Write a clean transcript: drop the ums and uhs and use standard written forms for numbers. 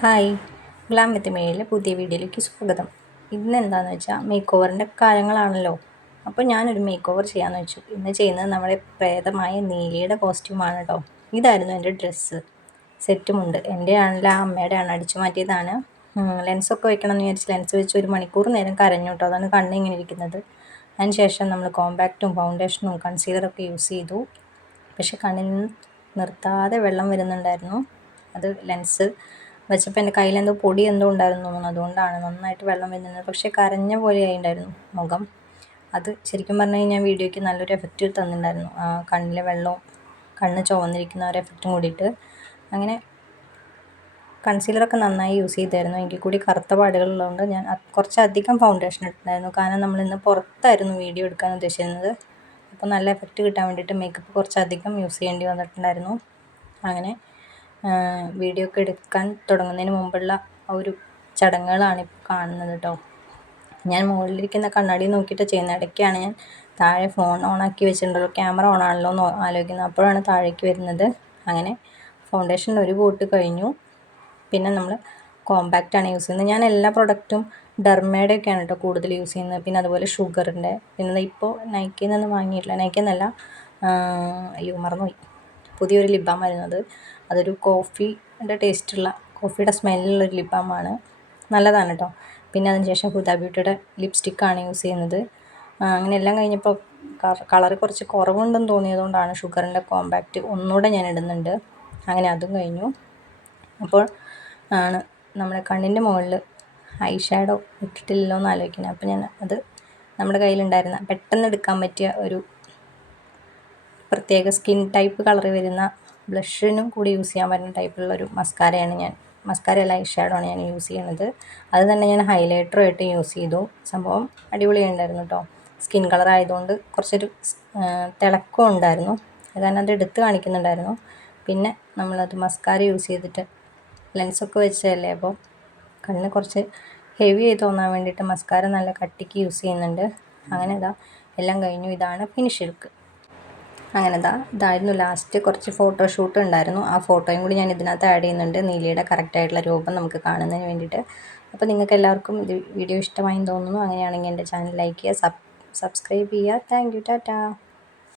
Hi, glam വിത്ത് മേയിലെ പുതിയ വീഡിയോയിലേക്ക് സ്വാഗതം. ഇന്ന് എന്താണെന്ന് വെച്ചാൽ മേക്ക് ഓവറിൻ്റെ കാര്യങ്ങളാണല്ലോ. അപ്പോൾ ഞാനൊരു മേക്ക് ഓവർ ചെയ്യാമെന്ന് വെച്ചു. ഇന്ന് ചെയ്യുന്നത് നമ്മുടെ പ്രേതമായ നീലിയുടെ കോസ്റ്റ്യൂമാണ് കേട്ടോ. ഇതായിരുന്നു എൻ്റെ ഡ്രസ്സ്, സെറ്റുമുണ്ട്. എൻ്റെ ആണല്ല, അമ്മയുടെ ആണ്, അടിച്ചു മാറ്റിയതാണ്. ലെൻസൊക്കെ വെക്കണം എന്ന് വിചാരിച്ച് ലെൻസ് വെച്ച് 1 മണിക്കൂർ നേരം കരഞ്ഞു കേട്ടോ. അതാണ് കണ്ണ് ഇങ്ങനെ ഇരിക്കുന്നത്. അതിന് ശേഷം നമ്മൾ കോമ്പാക്റ്റും ഫൗണ്ടേഷനും കൺസീലറൊക്കെ യൂസ് ചെയ്തു. പക്ഷെ കണ്ണിൽ നിന്ന് നിർത്താതെ വെള്ളം വരുന്നുണ്ടായിരുന്നു. അത് ലെൻസ് വെച്ചപ്പോൾ എൻ്റെ കയ്യിലെന്തോ പൊടി എന്തോ ഉണ്ടായിരുന്നു തോന്നുന്നു, അതുകൊണ്ടാണ് നന്നായിട്ട് വെള്ളം വരുന്നത്. പക്ഷേ കരഞ്ഞ പോലെ ആയിട്ടുണ്ടായിരുന്നു മുഖം. അത് ശരിക്കും പറഞ്ഞു കഴിഞ്ഞാൽ വീഡിയോയ്ക്ക് നല്ലൊരു എഫക്റ്റ് തന്നിട്ടുണ്ടായിരുന്നു. കണ്ണിലെ വെള്ളവും കണ്ണ് ചുവന്നിരിക്കുന്ന ഒരു എഫക്റ്റും കൂടിയിട്ട്. അങ്ങനെ കൺസീലറൊക്കെ നന്നായി യൂസ് ചെയ്തായിരുന്നു. എനിക്ക് കൂടി കറുത്ത പാടുകളുള്ളതുകൊണ്ട് ഞാൻ കുറച്ചധികം ഫൗണ്ടേഷൻ ഇട്ടിട്ടുണ്ടായിരുന്നു. കാരണം നമ്മളിന്ന് പുറത്തായിരുന്നു വീഡിയോ എടുക്കാൻ ഉദ്ദേശിച്ചിരുന്നത്. അപ്പോൾ നല്ല എഫക്റ്റ് കിട്ടാൻ വേണ്ടിയിട്ട് മേക്കപ്പ് കുറച്ചധികം യൂസ് ചെയ്യേണ്ടി വന്നിട്ടുണ്ടായിരുന്നു. അങ്ങനെ വീഡിയോ ഒക്കെ എടുക്കാൻ തുടങ്ങുന്നതിന് മുമ്പുള്ള ആ ഒരു ചടങ്ങുകളാണ് ഇപ്പോൾ കാണുന്നത് കേട്ടോ. ഞാൻ മുകളിലിരിക്കുന്ന കണ്ണാടി നോക്കിയിട്ട് ചെയ്യുന്നത്. ഇടയ്ക്കാണ് ഞാൻ താഴെ ഫോൺ ഓണാക്കി വെച്ചിട്ടുണ്ടല്ലോ, ക്യാമറ ഓണാണല്ലോ എന്ന് ആലോചിക്കുന്നത്. അപ്പോഴാണ് താഴേക്ക് വരുന്നത്. അങ്ങനെ ഫൗണ്ടേഷൻ ഒരു കോട്ട് കഴിഞ്ഞു. പിന്നെ നമ്മൾ കോമ്പാക്റ്റാണ് യൂസ് ചെയ്യുന്നത്. ഞാൻ എല്ലാ പ്രൊഡക്റ്റും ഡെർമയുടെ ഒക്കെയാണ് കേട്ടോ കൂടുതൽ യൂസ് ചെയ്യുന്നത്. പിന്നെ അതുപോലെ ഷുഗറിൻ്റെ, പിന്നെ ഇപ്പോൾ നൈക്കിൽ നിന്ന് വാങ്ങിയിട്ടില്ല, നൈക്കിൽ നിന്നല്ല, അയ്യോ മറന്നുപോയി, പുതിയൊരു ലിപ് ബാം വരുന്നത്. അതൊരു കോഫിയുടെ ടേസ്റ്റുള്ള, കോഫിയുടെ സ്മെല്ലുള്ളൊരു ലിപ് ബാമാണ്. നല്ലതാണ് കേട്ടോ. പിന്നെ അതിന് ശേഷം ഹുദ ബ്യൂട്ടിയുടെ ലിപ്സ്റ്റിക്കാണ് യൂസ് ചെയ്യുന്നത്. അങ്ങനെ എല്ലാം കഴിഞ്ഞപ്പോൾ കളറ് കുറച്ച് കുറവുണ്ടെന്ന് തോന്നിയതുകൊണ്ടാണ് ഷുഗറിൻ്റെ കോമ്പാക്റ്റ് ഒന്നുകൂടെ ഞാൻ ഇടുന്നുണ്ട്. അങ്ങനെ അതും കഴിഞ്ഞു. അപ്പോൾ ആണ് നമ്മുടെ കണ്ണിൻ്റെ മുകളിൽ ഐ ഷാഡോ ഇട്ടിട്ടില്ലല്ലോ എന്ന് ആലോചിക്കുന്നത്. അപ്പോൾ ഞാൻ അത് നമ്മുടെ കയ്യിലുണ്ടായിരുന്ന പെട്ടെന്ന് എടുക്കാൻ പറ്റിയ ഒരു പ്രത്യേക സ്കിൻ ടൈപ്പ് കളർ വരുന്ന ബ്ലഷിനും കൂടി യൂസ് ചെയ്യാൻ പറ്റുന്ന ടൈപ്പിലുള്ളൊരു മസ്കാരയല്ല, ഐ ഷാഡോ ആണ് ഞാൻ യൂസ് ചെയ്യുന്നത്. അത് തന്നെ ഞാൻ ഹൈലൈറ്ററുമായിട്ട് യൂസ് ചെയ്തു. സംഭവം അടിപൊളിയായിട്ടുണ്ടായിരുന്നു കേട്ടോ. സ്കിൻ കളർ ആയതുകൊണ്ട് കുറച്ചൊരു തിളക്കം ഉണ്ടായിരുന്നു. അത് കാരണം അത് എടുത്ത് കാണിക്കുന്നുണ്ടായിരുന്നു. പിന്നെ നമ്മളത് മസ്കാര യൂസ് ചെയ്തിട്ട് ലെൻസൊക്കെ വെച്ചതല്ലേ, അപ്പോൾ കണ്ണ് കുറച്ച് ഹെവി ആയി തോന്നാൻ വേണ്ടിയിട്ട് മസ്കാര നല്ല കട്ടിക്ക് യൂസ് ചെയ്യുന്നുണ്ട്. അങ്ങനെ എല്ലാം കഴിഞ്ഞു. ഇതാണ് ഫിനിഷ് ലുക്ക്. അങ്ങനെ ഇതായിരുന്നു ലാസ്റ്റ്. കുറച്ച് ഫോട്ടോഷൂട്ട് ഉണ്ടായിരുന്നു. ആ ഫോട്ടോയും കൂടി ഞാൻ ഇതിനകത്ത് ആഡ് ചെയ്യുന്നുണ്ട്, നീലിയുടെ കറക്റ്റായിട്ടുള്ള രൂപം നമുക്ക് കാണുന്നതിന് വേണ്ടിയിട്ട്. അപ്പോൾ നിങ്ങൾക്ക് എല്ലാവർക്കും ഇത് വീഡിയോ ഇഷ്ടമായി തോന്നുന്നു. അങ്ങനെയാണെങ്കിൽ എൻ്റെ ചാനൽ ലൈക്ക് ചെയ്യുക, സബ്സ്ക്രൈബ് ചെയ്യുക. Thank you, Tata.